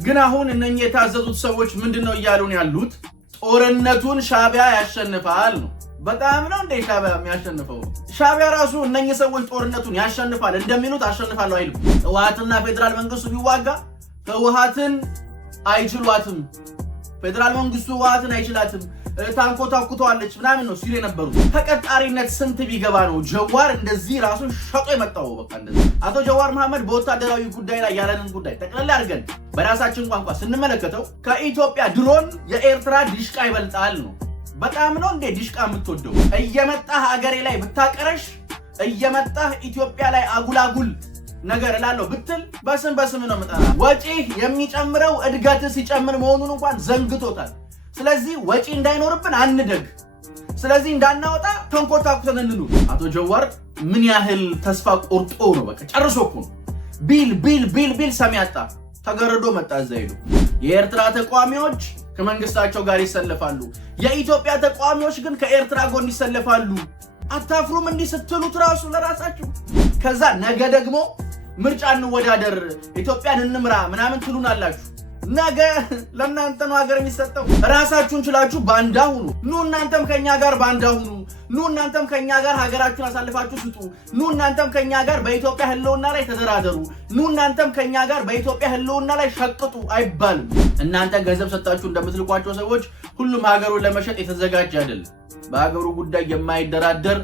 ግን አሁን እነኚህ የታዘዙት ሰዎች ምንድነው እያሉን ያሉት? ጦርነቱን ሻዕቢያ ያሸንፋል ነው። በጣም ነው እንደ ሻዕቢያ የሚያሸንፈው። ሻዕቢያ ራሱ እነኚህ ሰዎች ጦርነቱን ያሸንፋል እንደሚሉት አሸንፋለሁ አይልም። ህወሓትና ፌደራል መንግስቱ ቢዋጋ ህወሓትን አይችሏትም፣ ፌደራል መንግስቱ ህወሓትን አይችላትም፣ ታንኮታኩተዋለች ምናምን ነው ሲል የነበሩት። ተቀጣሪነት ስንት ቢገባ ነው ጀዋር እንደዚህ ራሱን ሸጦ የመጣው? በቃ እንደዚህ አቶ ጀዋር መሐመድ በወታደራዊ ጉዳይ ላይ ያለንን ጉዳይ ጠቅላላ አድርገን በራሳችን ቋንቋ ስንመለከተው ከኢትዮጵያ ድሮን የኤርትራ ዲሽቃ ይበልጣል ነው። በጣም ነው እንዴ ዲሽቃ የምትወደው? እየመጣህ ሀገሬ ላይ ብታቀረሽ፣ እየመጣህ ኢትዮጵያ ላይ አጉላጉል ነገር እላለሁ ብትል በስም ነው መጣ። ወጪ የሚጨምረው እድገት ሲጨምር መሆኑን እንኳን ዘንግቶታል። ስለዚህ ወጪ እንዳይኖርብን አንደግ፣ ስለዚህ እንዳናወጣ ተንኮታኩተን እንኑ። አቶ ጀዋር ምን ያህል ተስፋ ቆርጦ ነው? በቃ ጨርሶ እኮ ነው። ቢል ሰሚያጣ ተገረዶ መጣ። እዛ ሄዱ። የኤርትራ ተቋሚዎች ከመንግስታቸው ጋር ይሰለፋሉ፣ የኢትዮጵያ ተቋሚዎች ግን ከኤርትራ ጎን ይሰለፋሉ። አታፍሩም እንዲህ ስትሉት ራሱ ለራሳችሁ? ከዛ ነገ ደግሞ ምርጫ እንወዳደር፣ ኢትዮጵያን እንምራ ምናምን ትሉናላችሁ። ነገ ለእናንተ ነው ሀገር የሚሰጠው። ራሳችሁን ችላችሁ ባንዳ ሁኑ። ኑ እናንተም ከኛ ጋር ባንዳ ሁኑ። ኑ እናንተም ከኛ ጋር ሀገራችሁን አሳልፋችሁ ስጡ። ኑ እናንተም ከኛ ጋር በኢትዮጵያ ህልውና ላይ ተደራደሩ። ኑ እናንተም ከኛ ጋር በኢትዮጵያ ህልውና ላይ ሸቅጡ አይባልም። እናንተ ገንዘብ ሰጣችሁ እንደምትልቋቸው ሰዎች ሁሉም ሀገሩን ለመሸጥ የተዘጋጀ አይደለም። በሀገሩ ጉዳይ የማይደራደር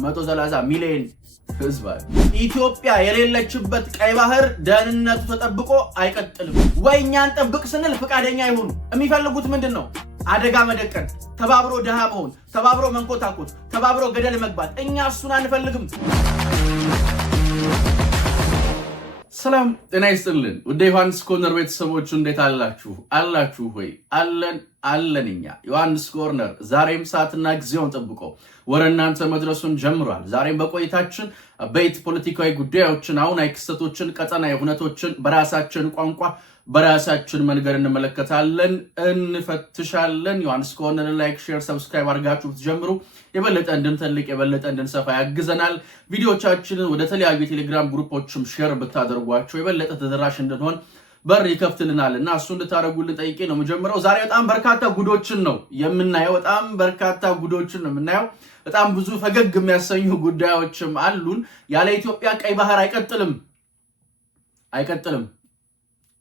130 ሚሊዮን ህዝብ አለ። ኢትዮጵያ የሌለችበት ቀይ ባህር ደህንነቱ ተጠብቆ አይቀጥልም። ወይ እኛን ጠብቅ ስንል ፍቃደኛ ይሁኑ። የሚፈልጉት ምንድን ነው? አደጋ መደቀን፣ ተባብሮ ድሃ መሆን፣ ተባብሮ መንኮታኮት፣ ተባብሮ ገደል መግባት። እኛ እሱን አንፈልግም። ሰላም ጤና ይስጥልን ውድ ዮሐንስ ኮርነር ቤተሰቦች እንዴት አላችሁ? አላችሁ ሆይ? አለን እኛ ዮሐንስ ኮርነር ዛሬም ሰዓትና ጊዜውን ጠብቆ ወደ እናንተ መድረሱን ጀምሯል። ዛሬም በቆይታችን አበይት ፖለቲካዊ ጉዳዮችን፣ አሁናዊ ክስተቶችን፣ ቀጠናዊ ሁነቶችን በራሳችን ቋንቋ በራሳችን መንገድ እንመለከታለን፣ እንፈትሻለን። ዮሐንስ ኮርነር ላይክ፣ ሼር፣ ሰብስክራይብ አድርጋችሁ ትጀምሩ የበለጠ እንድንተልቅ የበለጠ እንድንሰፋ ያግዘናል። ቪዲዮቻችንን ወደ ተለያዩ የቴሌግራም ግሩፖችም ሼር ብታደርጓቸው የበለጠ ተደራሽ እንድንሆን በር ይከፍትልናል እና እሱ እንድታደርጉልን ጠይቄ ነው የምጀምረው። ዛሬ በጣም በርካታ ጉዶችን ነው የምናየው። በጣም ብዙ ፈገግ የሚያሰኙ ጉዳዮችም አሉን። ያለ ኢትዮጵያ ቀይ ባህር አይቀጥልም።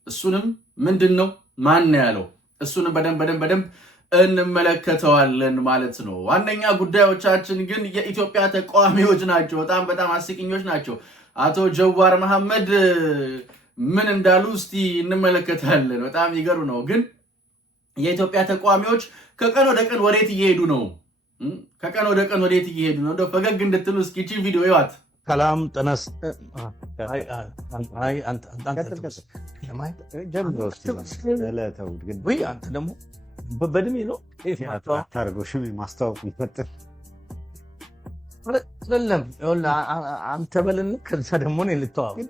እሱንም ምንድነው ማን ያለው? እሱንም በደንብ እንመለከተዋለን ማለት ነው። ዋነኛ ጉዳዮቻችን ግን የኢትዮጵያ ተቃዋሚዎች ናቸው። በጣም አስቂኞች ናቸው። አቶ ጀዋር መሐመድ ምን እንዳሉ እስቲ እንመለከታለን። በጣም ይገሩ ነው። ግን የኢትዮጵያ ተቃዋሚዎች ከቀን ወደ ቀን ወዴት እየሄዱ ነው? እንደው ፈገግ እንድትሉ እስኪ እቺ ቪዲዮ ይዋት። ሰላም ጠነስ አንተ ደግሞ በድሜ ነው ማስታወቅ አንተ በልን። ከዛ ደግሞ ልተዋወቅ።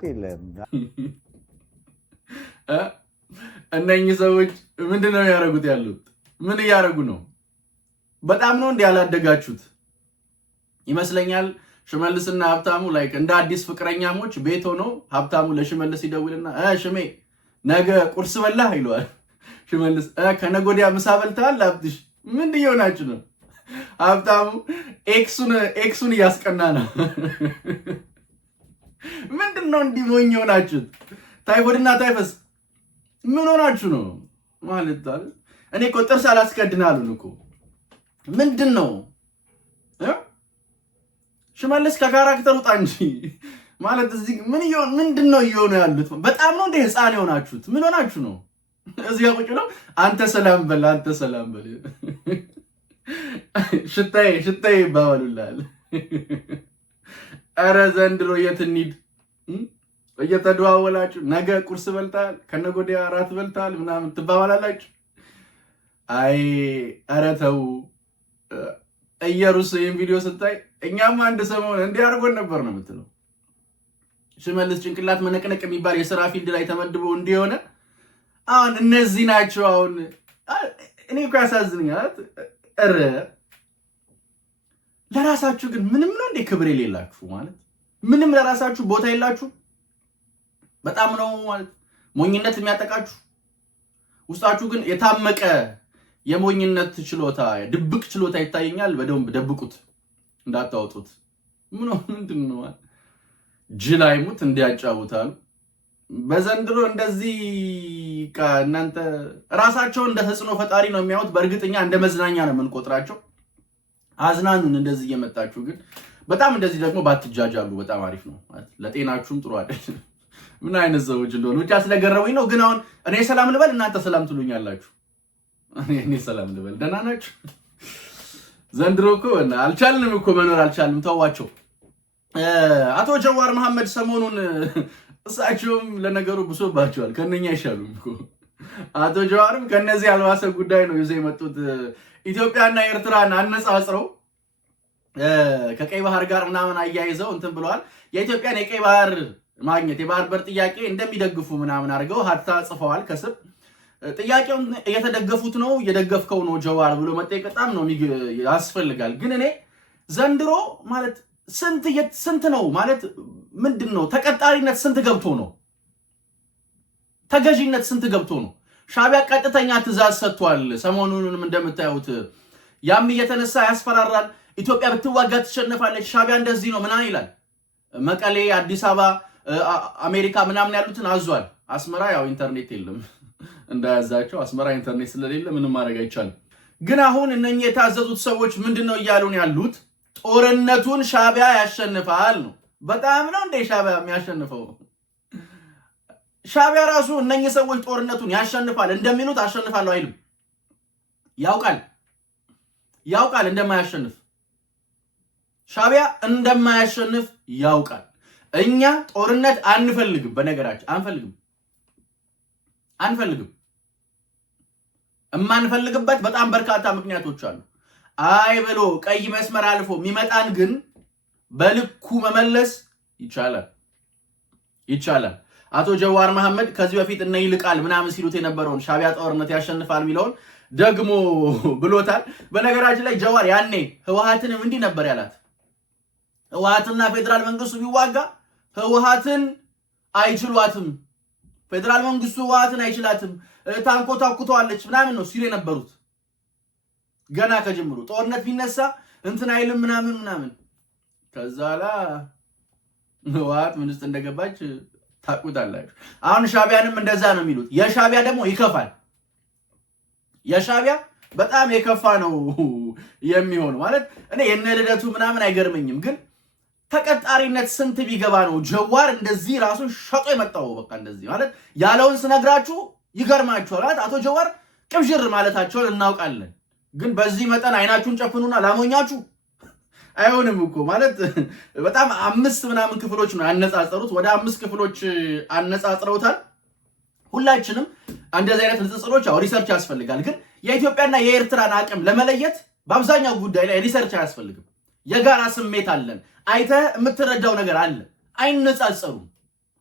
እነኚህ ሰዎች ምንድነው ያደረጉት ያሉት? ምን እያደረጉ ነው? በጣም ነው እንዲህ ያላደጋችሁት ይመስለኛል። ሽመልስና ሀብታሙ ላይክ እንደ አዲስ ፍቅረኛሞች ቤት ሆኖ ሀብታሙ ለሽመልስ ይደውልና ሽሜ ነገ ቁርስ በላህ ይለዋል። ሽመልስ ከነገ ወዲያ ምሳ በልተሃል ሀብትሽ? ምንድን እየሆናችሁ ነው? ሀብታሙ ኤክሱን እያስቀና ነው። ምንድን ነው እንዲህ ሞኝ የሆናችሁት? ታይፎድና ታይፈስ ምን ሆናችሁ ነው ማለት አለ። እኔ እኮ ጥርስ አላስከድናሉን እኮ ምንድን ነው? ሽመልስ ከካራክተር ውጣ እንጂ ማለት እዚህ ምንድን ነው እየሆኑ ያሉት? በጣም ነው እንደ ህፃን የሆናችሁት። ምን ሆናችሁ ነው? እዚህ ጋር ቁጭ ብለው አንተ ሰላም በል ሽታዬ ይባባሉላል። ኧረ ዘንድሮ የት እንሂድ እየተደዋወላችሁ ነገ ቁርስ በልታል ከነገ ወዲያ እራት በልታል ምናምን ትባባላላችሁ። አይ ኧረ ተው። ኢየሩስ ይህን ቪዲዮ ስታይ እኛም አንድ ሰሞን እንዲህ አድርጎን ነበር ነው የምትለው። ሽመልስ ጭንቅላት መነቅነቅ የሚባል የሥራ ፊልድ ላይ ተመድቦ እንዲሆነ አሁን እነዚህ ናቸው። አሁን እኔ እኮ ያሳዝንኛል። ለራሳችሁ ግን ምንም ነው እንደ ክብር የሌላችሁ ማለት ምንም ለራሳችሁ ቦታ የላችሁ። በጣም ነው ማለት ሞኝነት የሚያጠቃችሁ ውስጣችሁ ግን የታመቀ የሞኝነት ችሎታ ድብቅ ችሎታ ይታየኛል። በደንብ ደብቁት እንዳታወጡት። ምንድነው ጅል አይሙት እንዲያጫውታሉ። በዘንድሮ እንደዚህ እናንተ ራሳቸው እንደ ተጽዕኖ ፈጣሪ ነው የሚያዩት። በእርግጠኛ እንደ መዝናኛ ነው የምንቆጥራቸው። አዝናኑን እንደዚህ እየመጣችሁ ግን በጣም እንደዚህ ደግሞ ባትጃጃሉ በጣም አሪፍ ነው። ለጤናችሁም ጥሩ አይደል? ምን አይነት ሰዎች እንደሆነ ብቻ ስለገረመኝ ነው። ግን አሁን እኔ ሰላም ልበል እናንተ ሰላም ትሉኛላችሁ። እኔ ሰላም ልበል ደህና ናችሁ? ዘንድሮ እኮ አልቻልንም እኮ መኖር አልቻልንም። ተዋቸው። አቶ ጀዋር መሐመድ ሰሞኑን እሳቸውም ለነገሩ ብሶባቸዋል። ከነኛ አይሻሉም እኮ አቶ ጀዋርም ከነዚህ አልባሰ ጉዳይ ነው ይዘው የመጡት። ኢትዮጵያና ኤርትራን አነጻጽረው ከቀይ ባህር ጋር ምናምን አያይዘው እንትን ብለዋል። የኢትዮጵያን የቀይ ባህር ማግኘት የባህር በር ጥያቄ እንደሚደግፉ ምናምን አድርገው ሀታ ጽፈዋል። ከስር ጥያቄውን እየተደገፉት ነው እየደገፍከው ነው ጀዋር ብሎ መጠየቅ በጣም ነው ያስፈልጋል። ግን እኔ ዘንድሮ ማለት ስንት ነው ማለት ምንድን ነው? ተቀጣሪነት ስንት ገብቶ ነው? ተገዥነት ስንት ገብቶ ነው? ሻቢያ ቀጥተኛ ትእዛዝ ሰጥቷል። ሰሞኑንም እንደምታዩት ያም እየተነሳ ያስፈራራል። ኢትዮጵያ ብትዋጋ ትሸነፋለች፣ ሻቢያ እንደዚህ ነው ምናምን ይላል። መቀሌ፣ አዲስ አበባ፣ አሜሪካ ምናምን ያሉትን አዟል። አስመራ ያው ኢንተርኔት የለም እንዳያዛቸው፣ አስመራ ኢንተርኔት ስለሌለ ምንም ማድረግ አይቻልም። ግን አሁን እነኚህ የታዘዙት ሰዎች ምንድነው እያሉን ያሉት? ጦርነቱን ሻቢያ ያሸንፋል ነው። በጣም ነው እንደ ሻቢያ የሚያሸንፈው። ሻቢያ ራሱ እነኚህ ሰዎች ጦርነቱን ያሸንፋል እንደሚሉት አሸንፋለሁ አይልም። ያውቃል እንደማያሸንፍ። ሻቢያ እንደማያሸንፍ ያውቃል። እኛ ጦርነት አንፈልግም። በነገራችን አንፈልግም። የማንፈልግበት በጣም በርካታ ምክንያቶች አሉ። አይ ብሎ ቀይ መስመር አልፎ የሚመጣን ግን በልኩ መመለስ ይቻላል። አቶ ጀዋር መሐመድ ከዚህ በፊት እነ ይልቃል ምናምን ሲሉት የነበረውን ሻቢያ ጦርነት ያሸንፋል የሚለውን ደግሞ ብሎታል። በነገራችን ላይ ጀዋር ያኔ ህወሓትንም እንዲህ ነበር ያላት። ህወሓትና ፌደራል መንግስቱ ቢዋጋ ህወሓትን አይችሏትም፣ ፌደራል መንግስቱ ህወሓትን አይችላትም፣ ታንኮታኩተዋለች ምናምን ነው ሲሉ የነበሩት። ገና ከጅምሩ ጦርነት ቢነሳ እንትን አይልም ምናምን። ከዛ ላ ህወሓት ምን ውስጥ እንደገባች ታውቁታላችሁ። አሁን ሻቢያንም እንደዛ ነው የሚሉት። የሻቢያ ደግሞ ይከፋል። የሻቢያ በጣም የከፋ ነው የሚሆነው። ማለት እኔ የነ ልደቱ ምናምን አይገርመኝም፣ ግን ተቀጣሪነት ስንት ቢገባ ነው ጀዋር እንደዚህ ራሱን ሸጦ የመጣው? በቃ እንደዚህ ማለት ያለውን ስነግራችሁ ይገርማችኋል። ማለት አቶ ጀዋር ቅብዥር ማለታቸውን እናውቃለን፣ ግን በዚህ መጠን አይናችሁን ጨፍኑና ላሞኛችሁ አይሆንም እኮ። ማለት በጣም 5 ምናምን ክፍሎች ነው ያነጻጸሩት። ወደ 5 ክፍሎች አነጻጽረውታል። ሁላችንም እንደዚህ አይነት ንጽጽሮች ሪሰርች ያስፈልጋል። ግን የኢትዮጵያና የኤርትራን አቅም ለመለየት በአብዛኛው ጉዳይ ላይ ሪሰርች አያስፈልግም። የጋራ ስሜት አለን። አይተህ የምትረዳው ነገር አለ።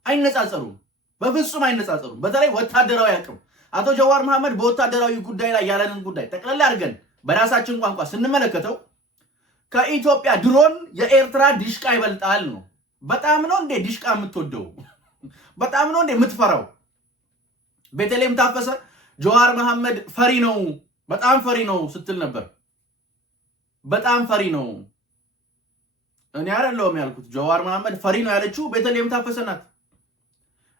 አይነጻጸሩም፣ በፍጹም አይነጻጸሩም። በተለይ ወታደራዊ አቅም አቶ ጀዋር መሐመድ በወታደራዊ ጉዳይ ላይ ያለንን ጉዳይ ጠቅላላ አድርገን በራሳችን ቋንቋ ስንመለከተው ከኢትዮጵያ ድሮን የኤርትራ ዲሽቃ ይበልጣል ነው። በጣም ነው እንዴ ዲሽቃ የምትወደው? በጣም ነው እንዴ የምትፈራው? ቤተልሔም ታፈሰ ጀዋር መሐመድ ፈሪ ነው፣ በጣም ፈሪ ነው ስትል ነበር። በጣም ፈሪ ነው። እኔ አይደለሁም ያልኩት፣ ጀዋር መሐመድ ፈሪ ነው ያለችው ቤተልሔም ታፈሰ ናት።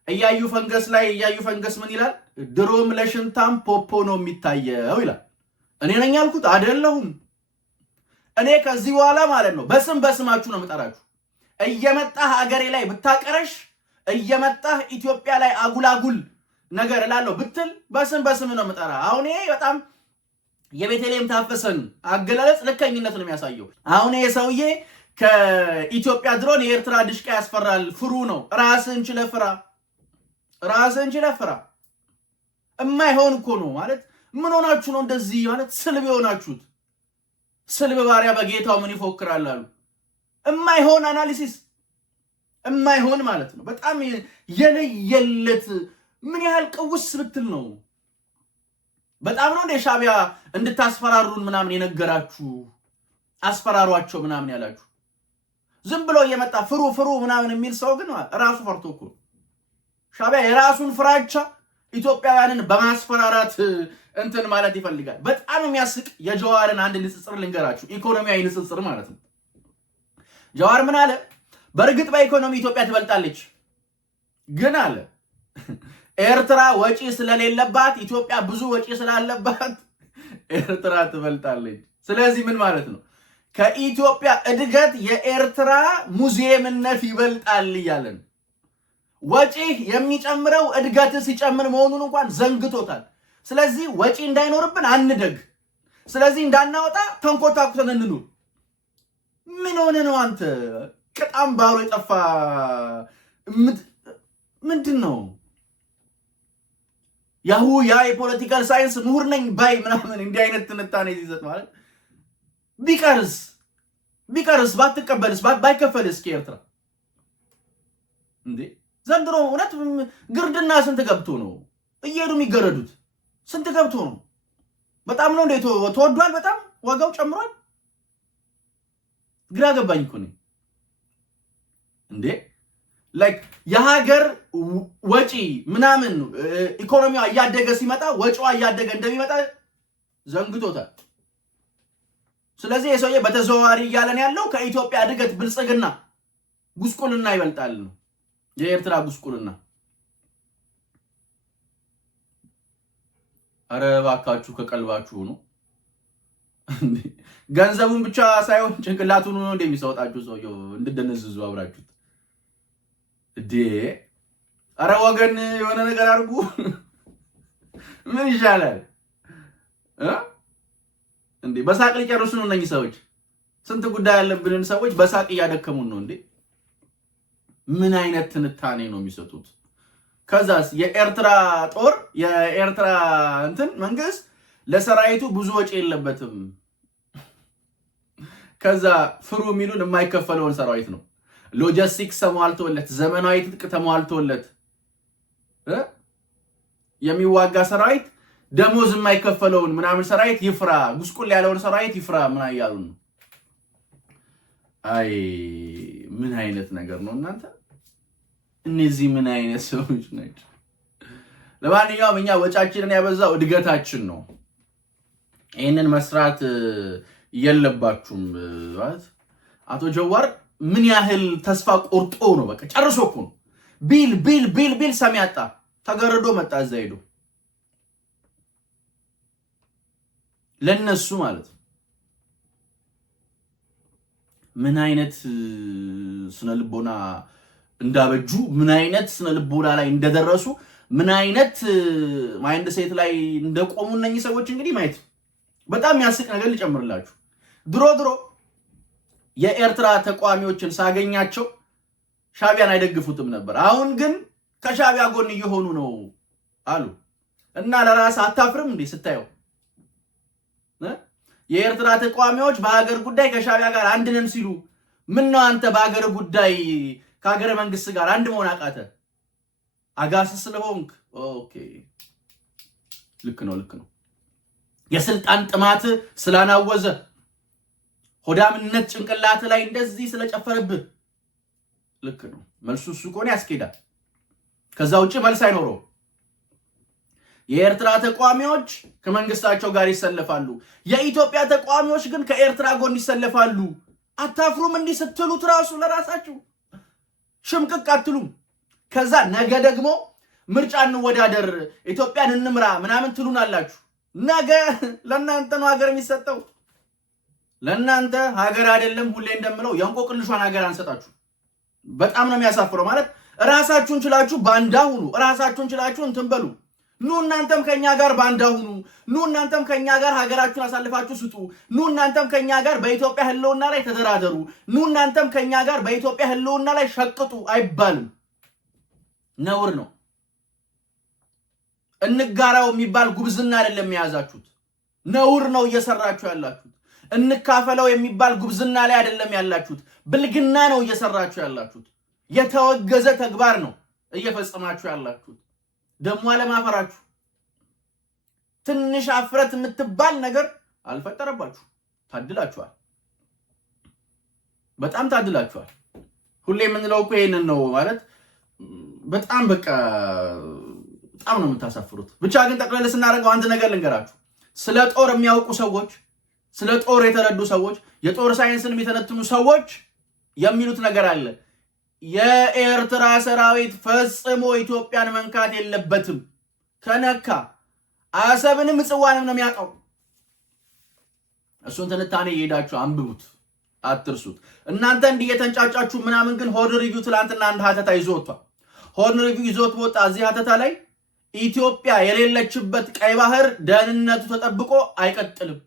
እያዩ ፈንገስ ምን ይላል? ድሮም ለሽንታም ፖፖ ነው የሚታየው ይላል። እኔ ነኝ ያልኩት አይደለሁም። እኔ ከዚህ በኋላ ማለት ነው በስማችሁ ነው የምጠራችሁ። እየመጣህ ሀገሬ ላይ ብታቀረሽ፣ እየመጣህ ኢትዮጵያ ላይ አጉላጉል ነገር እላለሁ ብትል በስም ነው የምጠራ። አሁን ይሄ በጣም የቤተልሔም ታፈሰን አገላለጽ ልከኝነት ነው የሚያሳየው። አሁን ይሄ ሰውዬ ከኢትዮጵያ ድሮን የኤርትራ ድሽቃ ያስፈራል፣ ፍሩ ነው። ራስን ችለህ ፍራ። እማይሆን እኮ ነው ማለት። ምን ሆናችሁ ነው እንደዚህ ማለት ስልብ የሆናችሁት? ስልብ ባሪያ በጌታው ምን ይፎክራል አሉ። እማይሆን አናሊሲስ፣ እማይሆን ማለት ነው። በጣም የለየለት ምን ያህል ቅውስ ብትል ነው። በጣም ነው እንደ ሻቢያ እንድታስፈራሩን ምናምን የነገራችሁ፣ አስፈራሯቸው ምናምን ያላችሁ። ዝም ብሎ እየመጣ ፍሩ ምናምን የሚል ሰው ግን ራሱ ፈርቶ እኮ ሻቢያ የራሱን ፍራቻ ኢትዮጵያውያንን በማስፈራራት እንትን ማለት ይፈልጋል። በጣም የሚያስቅ የጀዋርን አንድ ንጽጽር ልንገራችሁ፣ ኢኮኖሚያዊ ንጽጽር ማለት ነው። ጀዋር ምን አለ? በእርግጥ በኢኮኖሚ ኢትዮጵያ ትበልጣለች፣ ግን አለ ኤርትራ ወጪ ስለሌለባት ኢትዮጵያ ብዙ ወጪ ስላለባት ኤርትራ ትበልጣለች። ስለዚህ ምን ማለት ነው? ከኢትዮጵያ እድገት የኤርትራ ሙዚየምነት ይበልጣል እያለን ወጪ የሚጨምረው እድገት ሲጨምር መሆኑን እንኳን ዘንግቶታል። ስለዚህ ወጪ እንዳይኖርብን አንደግ፣ ስለዚህ እንዳናወጣ ተንኮታኩተን እንኑር። ምን ሆነ ነው አንተ? ቅጣም ባሮ የጠፋ ምንድን ነው? ያ የፖለቲካል ሳይንስ ምሁር ነኝ ባይ ምናምን እንዲህ አይነት ትንታኔ ሲሰጥ ማለት ቢቀርስ ባትቀበልስ ባይከፈልስ ከኤርትራ እንዴ? ዘንድሮ እውነት ግርድና ስንት ገብቶ ነው እየሄዱ የሚገረዱት? ስንት ገብቶ ነው? በጣም ነው እንዴ ተወዷል? በጣም ዋጋው ጨምሯል። ግራ ገባኝ እኮ ነው እንዴ። ላይክ የሀገር ወጪ ምናምን ኢኮኖሚዋ እያደገ ሲመጣ ወጪዋ እያደገ እንደሚመጣ ዘንግቶታል። ስለዚህ የሰውዬ በተዘዋዋሪ እያለን ያለው ከኢትዮጵያ እድገት ብልጽግና ጉስቁልና ይበልጣል ነው። የኤርትራ ጉስቁልና። አረ እባካችሁ ከቀልባችሁ ነው። ገንዘቡን ብቻ ሳይሆን ጭንቅላቱን ነው እንደሚሰጣችሁ ሰውየው እንድደነዝዙ አብራችሁት እዴ። አረ ወገን የሆነ ነገር አድርጉ። ምን ይሻላል እንዴ? በሳቅ ሊጨርሱ ነው እነኚህ ሰዎች። ስንት ጉዳይ ያለብንን ሰዎች በሳቅ እያደከሙን ነው እንዴ። ምን አይነት ትንታኔ ነው የሚሰጡት? ከዛስ የኤርትራ ጦር የኤርትራ እንትን መንግስት ለሰራዊቱ ብዙ ወጪ የለበትም። ከዛ ፍሩ የሚሉን የማይከፈለውን ሰራዊት ነው። ሎጂስቲክስ ተሟልቶለት፣ ዘመናዊ ትጥቅ ተሟልቶለት የሚዋጋ ሰራዊት ደሞዝ የማይከፈለውን ምናምን ሰራዊት ይፍራ፣ ጉስቁል ያለውን ሰራዊት ይፍራ ምን ያያሉ ነው። አይ ምን አይነት ነገር ነው እናንተ? እነዚህ ምን አይነት ሰዎች ናቸው? ለማንኛውም እኛ ወጫችንን ያበዛው እድገታችን ነው። ይህንን መስራት የለባችሁም። አቶ ጀዋር ምን ያህል ተስፋ ቆርጦ ነው? በቃ ጨርሶ እኮ ነው። ቢል ሰሚ ያጣ ተገረዶ መጣ እዛ ሄዶ ለነሱ ማለት ነው። ምን አይነት ስነ ልቦና እንዳበጁ፣ ምን አይነት ስነ ልቦና ላይ እንደደረሱ፣ ምን አይነት ማይንድ ሴት ላይ እንደቆሙ እነኚህ ሰዎች እንግዲህ ማየት በጣም የሚያስቅ ነገር ልጨምርላችሁ። ድሮ የኤርትራ ተቋሚዎችን ሳገኛቸው ሻቢያን አይደግፉትም ነበር። አሁን ግን ከሻቢያ ጎን እየሆኑ ነው አሉ እና ለራስ አታፍርም እንዴ ስታየው? የኤርትራ ተቋሚዎች በሀገር ጉዳይ ከሻቢያ ጋር አንድ ነን ሲሉ ምን ነው አንተ በሀገር ጉዳይ ከሀገረ መንግስት ጋር አንድ መሆን አቃተ? አጋስስ ስለሆንክ ኦኬ፣ ልክ ነው። የስልጣን ጥማት ስላናወዘ፣ ሆዳምነት ጭንቅላት ላይ እንደዚህ ስለጨፈረብህ ልክ ነው። መልሱ እሱ ከሆነ ያስኬዳል። ከዛ ውጪ መልስ አይኖረው። የኤርትራ ተቋሚዎች ከመንግስታቸው ጋር ይሰለፋሉ። የኢትዮጵያ ተቋሚዎች ግን ከኤርትራ ጎን ይሰለፋሉ። አታፍሩም? እንዲህ ስትሉት ራሱ ለራሳችሁ ሽምቅቅ አትሉም? ከዛ ነገ ደግሞ ምርጫ እንወዳደር፣ ኢትዮጵያን እንምራ ምናምን ትሉናላችሁ። ነገ ለእናንተ ነው ሀገር የሚሰጠው። ለእናንተ ሀገር አይደለም። ሁሌ እንደምለው የእንቆቅልሿን ሀገር አንሰጣችሁ። በጣም ነው የሚያሳፍረው። ማለት ራሳችሁን ችላችሁ ባንዳ ሁኑ፣ ራሳችሁን ችላችሁ እንትን በሉ። ኑ እናንተም ከኛ ጋር ባንዳ ሁኑ። ኑ እናንተም ከኛ ጋር ሀገራችሁን አሳልፋችሁ ስጡ። ኑ እናንተም ከኛ ጋር በኢትዮጵያ ህልውና ላይ ተደራደሩ። ኑ እናንተም ከኛ ጋር በኢትዮጵያ ህልውና ላይ ሸቅጡ አይባልም። ነውር ነው። እንጋራው የሚባል ጉብዝና አይደለም የያዛችሁት። ነውር ነው እየሰራችሁ ያላችሁት። እንካፈለው የሚባል ጉብዝና ላይ አይደለም ያላችሁት። ብልግና ነው እየሰራችሁ ያላችሁት። የተወገዘ ተግባር ነው እየፈጸማችሁ ያላችሁት። ደሞ አለማፈራችሁ ትንሽ አፍረት የምትባል ነገር አልፈጠረባችሁ። ታድላችኋል። በጣም ታድላችኋል። ሁሌ የምንለው እኮ ይሄንን ነው። ማለት በጣም በቃ በጣም ነው የምታሳፍሩት። ብቻ ግን ጠቅለል ስናደርገው አንድ ነገር ልንገራችሁ። ስለ ጦር የሚያውቁ ሰዎች፣ ስለ ጦር የተረዱ ሰዎች፣ የጦር ሳይንስን የሚተነትኑ ሰዎች የሚሉት ነገር አለ። የኤርትራ ሰራዊት ፈጽሞ ኢትዮጵያን መንካት የለበትም። ከነካ አሰብንም ምጽዋንም ነው የሚያውቀው። እሱን ትንታኔ እየሄዳችሁ አንብቡት፣ አትርሱት። እናንተ እንዲህ የተንጫጫችሁ ምናምን ግን ሆርን ሪቪው ትላንትና አንድ ሀተታ ይዞ ወጥቷል። ሆርን ሪቪው ይዞት ወጣ። እዚህ ሀተታ ላይ ኢትዮጵያ የሌለችበት ቀይ ባህር ደህንነቱ ተጠብቆ አይቀጥልም።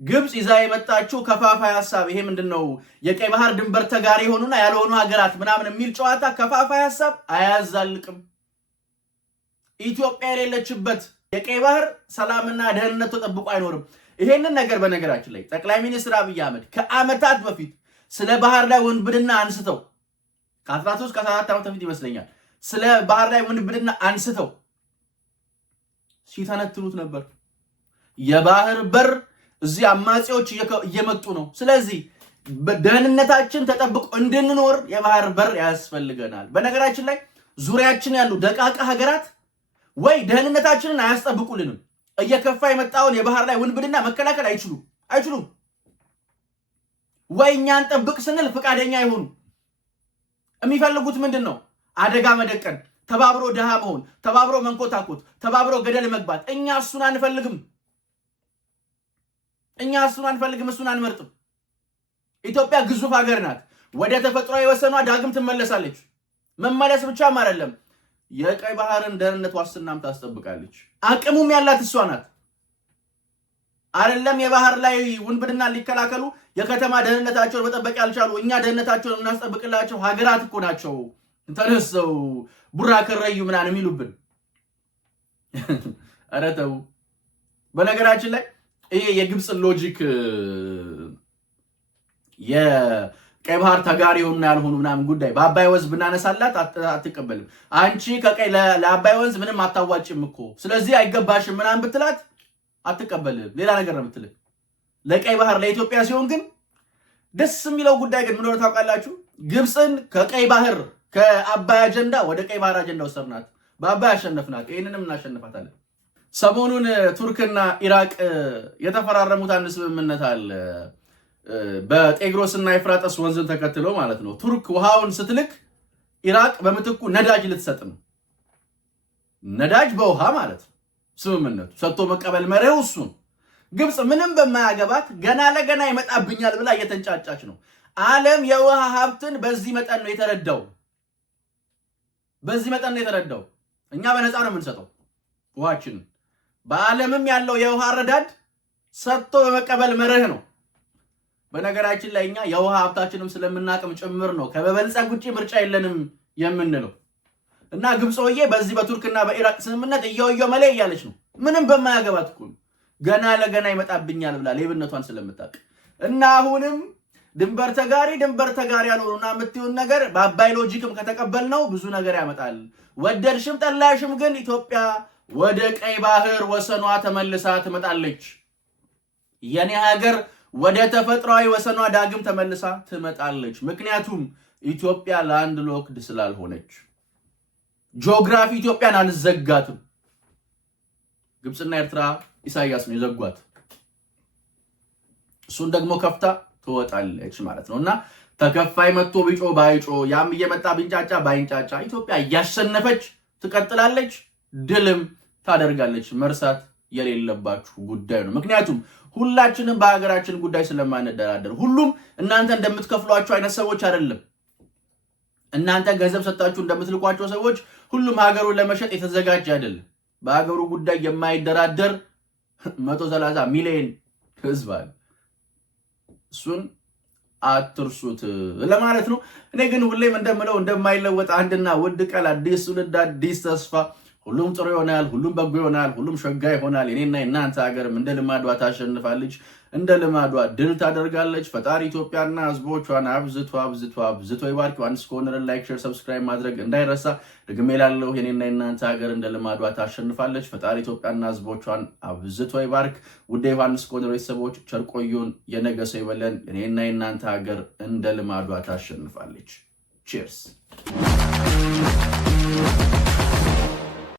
ግብጽ ይዛ የመጣችው ከፋፋይ ሐሳብ ይሄ ምንድነው? የቀይ ባህር ድንበር ተጋሪ የሆኑና ያልሆኑ ሀገራት ምናምን የሚል ጨዋታ ከፋፋይ ሐሳብ አያዛልቅም። ኢትዮጵያ የሌለችበት የቀይ ባህር ሰላምና ደህንነቱ ተጠብቆ አይኖርም። ይሄንን ነገር በነገራችን ላይ ጠቅላይ ሚኒስትር አብይ አህመድ ከዓመታት በፊት ስለ ባህር ላይ ውንብድና አንስተው ከ13 ከ14 ዓመት በፊት ይመስለኛል ስለ ባህር ላይ ውንብድና አንስተው ሲተነትኑት ነበር። የባህር በር እዚህ አማጺዎች እየመጡ ነው። ስለዚህ ደህንነታችን ተጠብቆ እንድንኖር የባህር በር ያስፈልገናል። በነገራችን ላይ ዙሪያችን ያሉ ደቃቃ ሀገራት ወይ ደህንነታችንን አያስጠብቁልንም፣ እየከፋ የመጣውን የባህር ላይ ውንብድና መከላከል አይችሉም። ወይ እኛን ጠብቅ ስንል ፈቃደኛ አይሆኑ። የሚፈልጉት ምንድን ነው? አደጋ መደቀን፣ ተባብሮ ድሃ መሆን፣ ተባብሮ መንኮታኮት፣ ተባብሮ ገደል መግባት። እኛ እሱን አንፈልግም፣ እሱን አንመርጥም። ኢትዮጵያ ግዙፍ ሀገር ናት። ወደ ተፈጥሯዊ ወሰኗ ዳግም ትመለሳለች። መመለስ ብቻም አይደለም፣ የቀይ ባህርን ደህንነት ዋስትናም ታስጠብቃለች። አቅሙም ያላት እሷ ናት። አይደለም የባህር ላይ ውንብድና ሊከላከሉ የከተማ ደህንነታቸውን መጠበቅ ያልቻሉ እኛ ደህንነታቸውን እናስጠብቅላቸው ሀገራት እኮ ናቸው ተነስተው ቡራ ከረዩ ምናምን የሚሉብን። ኧረ ተው። በነገራችን ላይ ይሄ የግብፅ ሎጂክ የቀይ ባህር ተጋሪ የሆኑና ያልሆኑ ምናምን ጉዳይ በአባይ ወንዝ ብናነሳላት አትቀበልም። አንቺ ከቀይ ለአባይ ወንዝ ምንም አታዋጭም እኮ ስለዚህ አይገባሽም ምናምን ብትላት አትቀበልም። ሌላ ነገር ነው የምትልህ። ለቀይ ባህር ለኢትዮጵያ ሲሆን ግን ደስ የሚለው ጉዳይ ግን ምን ሆነ ታውቃላችሁ? ግብፅን ከቀይ ባህር ከአባይ አጀንዳ ወደ ቀይ ባህር አጀንዳ ወሰድናት። በአባይ አሸነፍናት። ይሄንንም እናሸንፋታለን። ሰሞኑን ቱርክና ኢራቅ የተፈራረሙት አንድ ስምምነት አለ። በጤግሮስና ኤፍራጥስ ወንዝን ተከትሎ ማለት ነው። ቱርክ ውሃውን ስትልክ ኢራቅ በምትኩ ነዳጅ ልትሰጥ ነው። ነዳጅ በውሃ ማለት ነው። ስምምነቱ ሰጥቶ መቀበል መሪው እሱን። ግብፅ ምንም በማያገባት ገና ለገና ይመጣብኛል ብላ እየተንጫጫች ነው። ዓለም የውሃ ሀብትን በዚህ መጠን ነው የተረዳው። እኛ በነፃ ነው የምንሰጠው ውሃችንን። በዓለምም ያለው የውሃ አረዳድ ሰጥቶ በመቀበል መርህ ነው። በነገራችን ላይ እኛ የውሃ ሀብታችንም ስለምናቅም ጭምር ነው ከበበልጸግ ውጪ ምርጫ የለንም የምንለው። እና ግብጾዬ በዚህ በቱርክና በኢራቅ ስምምነት እየወየው መለ እያለች ነው። ምንም በማያገባት እኮ ገና ለገና ይመጣብኛል ብላ ሌብነቷን ስለምታውቅ እና አሁንም ድንበር ተጋሪ ያልሆኑና የምትይውን ነገር በአባይ ሎጂክም ከተቀበልነው ብዙ ነገር ያመጣል። ወደድሽም ጠላሽም ግን ኢትዮጵያ ወደ ቀይ ባህር ወሰኗ ተመልሳ ትመጣለች። የኔ ሀገር ወደ ተፈጥሯዊ ወሰኗ ዳግም ተመልሳ ትመጣለች። ምክንያቱም ኢትዮጵያ ላንድ ሎክድ ስላልሆነች። ጂኦግራፊ ኢትዮጵያን አልዘጋትም። ግብፅና ኤርትራ ኢሳያስ ነው የዘጓት። እሱን ደግሞ ከፍታ ትወጣለች ማለት ነው። እና ተከፋይ መጥቶ ቢጮ ባይጮ ያም እየመጣ ቢንጫጫ ባይንጫጫ ኢትዮጵያ እያሸነፈች ትቀጥላለች፣ ድልም ታደርጋለች። መርሳት የሌለባችሁ ጉዳይ ነው። ምክንያቱም ሁላችንም በሀገራችን ጉዳይ ስለማንደራደር ሁሉም እናንተ እንደምትከፍሏቸው አይነት ሰዎች አይደለም። እናንተ ገንዘብ ሰጣችሁ እንደምትልኳቸው ሰዎች ሁሉም ሀገሩን ለመሸጥ የተዘጋጀ አይደለም። በሀገሩ ጉዳይ የማይደራደር 130 ሚሊዮን ህዝብ አለ። እሱን አትርሱት ለማለት ነው። እኔ ግን ሁሌም እንደምለው እንደማይለወጥ አንድና ውድ ቃል አዲስ ትውልድ አዲስ ተስፋ። ሁሉም ጥሩ ይሆናል፣ ሁሉም በጎ ይሆናል፣ ሁሉም ሸጋ ይሆናል። እኔና እናንተ ሀገርም እንደ ልማዷ ታሸንፋለች፣ እንደ ልማዷ ድል ታደርጋለች። ፈጣሪ ኢትዮጵያና ህዝቦቿን አብዝቶ ይባርክ። ዮሐንስ ኮርነር ላይክ፣ ሼር፣ ሰብስክራይብ ማድረግ እንዳይረሳ። ደግሜ እላለሁ የኔና እናንተ ሀገር እንደ ልማዷ ታሸንፋለች። ፈጣሪ ኢትዮጵያና ህዝቦቿን አብዝቶ ይባርክ። ውድ ዮሐንስ ኮርነር ቤተሰቦች ቸር ቆዩን። የነገ ሰው ይበለን። እኔና እናንተ ሀገር እንደ ልማዷ ታሸንፋለች። ቺርስ ነው።